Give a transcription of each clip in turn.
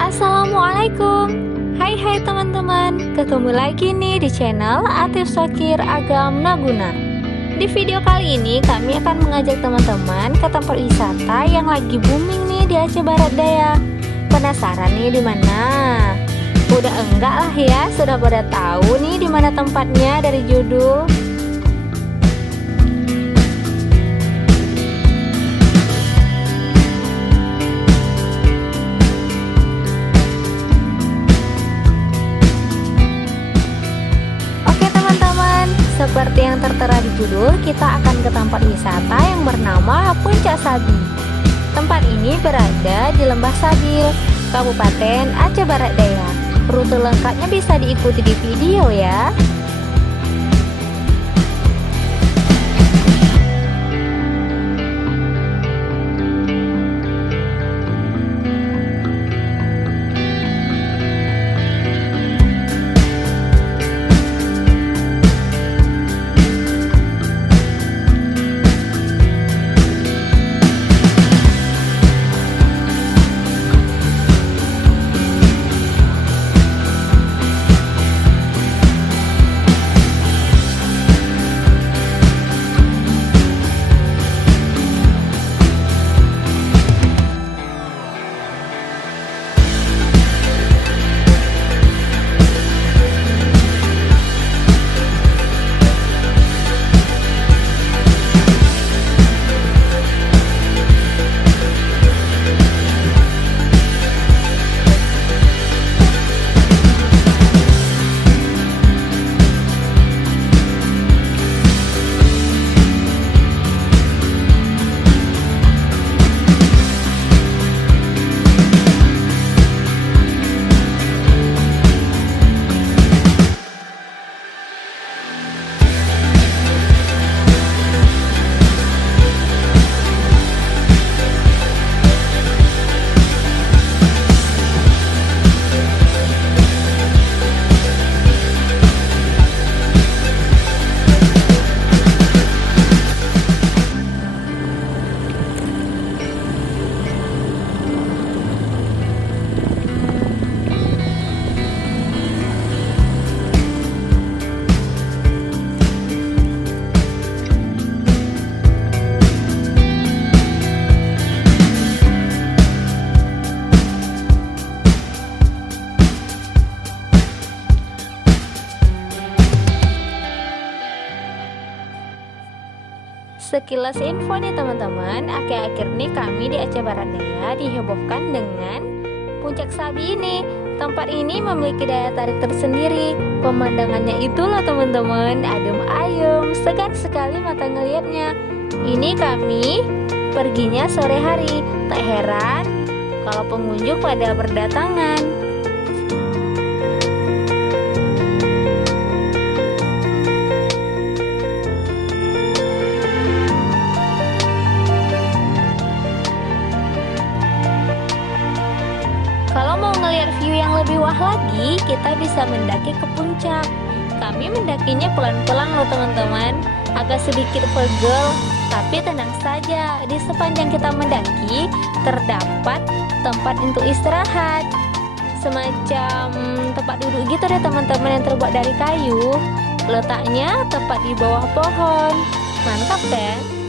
Assalamualaikum. Hai teman-teman, ketemu lagi nih di channel Atif Shakir Agam Naguna. Di video kali ini kami akan mengajak teman-teman ke tempat wisata yang lagi booming nih di Aceh Barat Daya. Penasaran nih di mana? Udah enggak lah ya, sudah pada tahu nih di mana tempatnya dari judul. Seperti yang tertera di judul, kita akan ke tempat wisata yang bernama Puncak Sabi. Tempat ini berada di Lembah Sabil, Kabupaten Aceh Barat Daya. Rute lengkapnya bisa diikuti di video ya. Sekilas info nih teman-teman, akhir-akhir ini kami di Aceh Barat Daya dihebohkan dengan Puncak Sabi ini. Tempat ini memiliki daya tarik tersendiri. Pemandangannya itulah teman-teman, adem ayem, segar sekali mata ngelihatnya. Ini kami perginya sore hari, tak heran kalau pengunjung pada berdatangan. Lebih wah lagi, kita bisa mendaki ke puncak. Kami mendakinya pelan-pelan loh teman-teman, agak sedikit pegel, tapi tenang saja, di sepanjang kita mendaki terdapat tempat untuk istirahat, semacam tempat duduk gitu deh teman-teman, yang terbuat dari kayu. Letaknya tepat di bawah pohon. Mantap kan?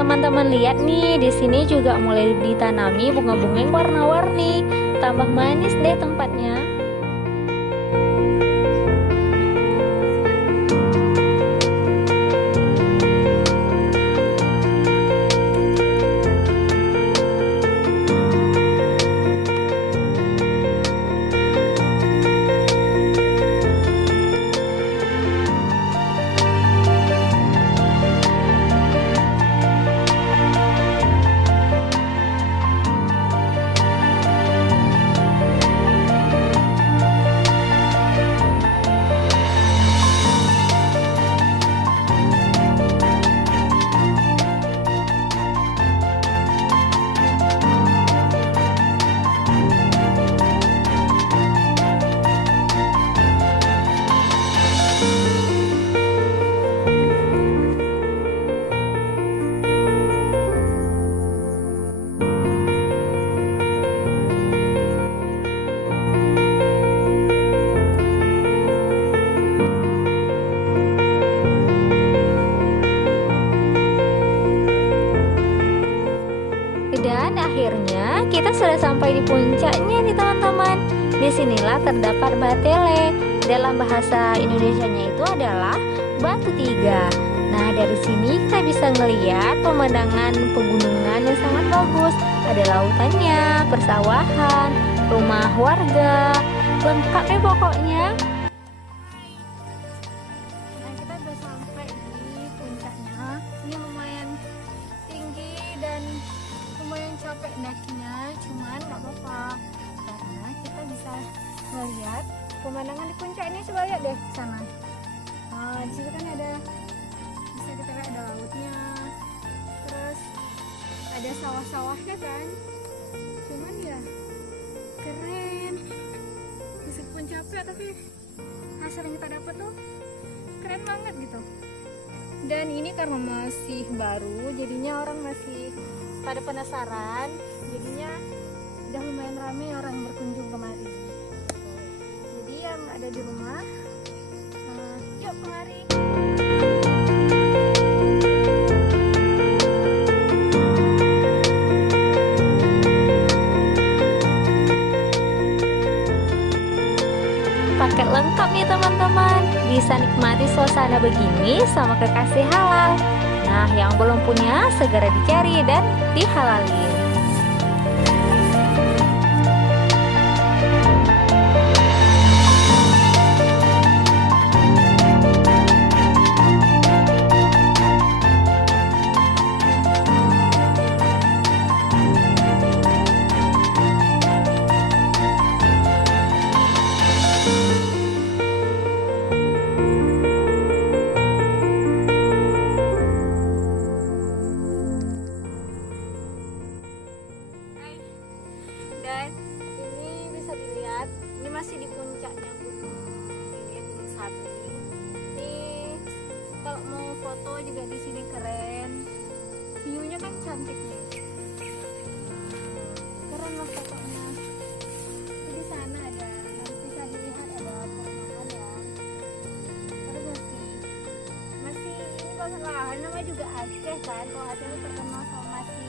teman-teman lihat nih, di sini juga mulai ditanami bunga-bunga yang warna-warni. Tambah manis deh tempatnya. Dan akhirnya kita sudah sampai di puncaknya nih teman-teman. Disinilah terdapat Batele. Dalam bahasa Indonesianya itu adalah Batu Tiga. Nah, dari sini kita bisa ngeliat pemandangan pegunungan yang sangat bagus. Ada lautannya, persawahan, rumah warga, lengkap deh pokoknya. Nah, kita udah sampai di puncaknya. Ini lumayan tinggi dan lumayan capek dakinya, cuman nggak apa-apa karena kita bisa melihat pemandangan di puncak ini. Coba lihat deh ke sana. Nah, di situ kan bisa kita lihat ada lautnya, terus ada sawah-sawahnya kan. Cuman ya keren. Meskipun capek tapi hasil yang kita dapat tuh keren banget gitu. Dan ini karena masih baru, jadinya orang masih pada penasaran, jadinya udah lumayan ramai orang yang berkunjung kemari. Jadi yang ada di rumah, yuk kemari. Paket lengkap nih teman-teman, bisa nikmati suasana begini sama kekasih halal. Nah, yang belum punya segera dicari dan dihalalin. Dan ini bisa dilihat, ini masih di puncaknya gunung ini, Gunung Sapi. Ini kalau mau foto juga di sini keren, view-nya kan cantik nih. Keren lah fotonya. Itu di sana ada, nanti bisa dilihat ada perumahan ya. Terus masih ini banget lah, namanya juga Aceh kan. Kalau Aceh itu terkenal sama masih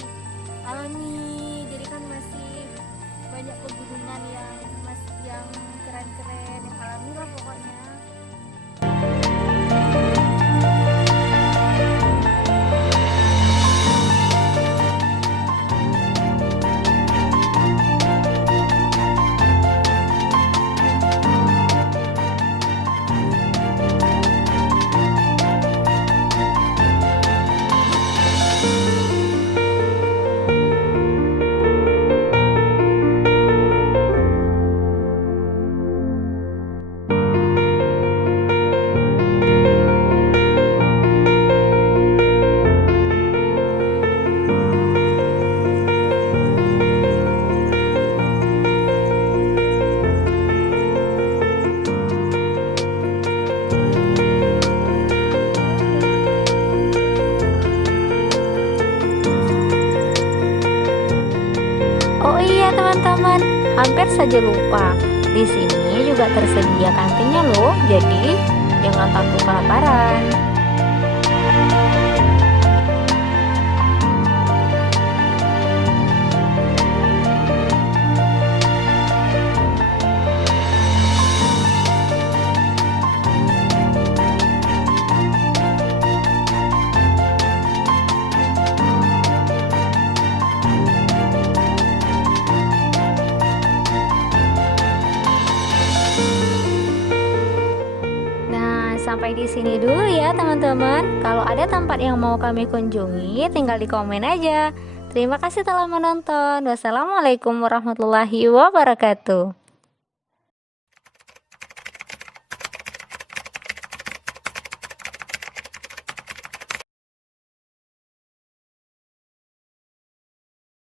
alami, jadi kan masih banyak pegunungan yang keren-keren, yang alami lah pokoknya. teman-teman, hampir saja lupa. Di sini juga tersedia kantinnya loh, jadi jangan takut kelaparan. Sampai di sini dulu ya teman-teman. Kalau ada tempat yang mau kami kunjungi, tinggal di komen aja. Terima kasih telah menonton. Wassalamualaikum warahmatullahi wabarakatuh.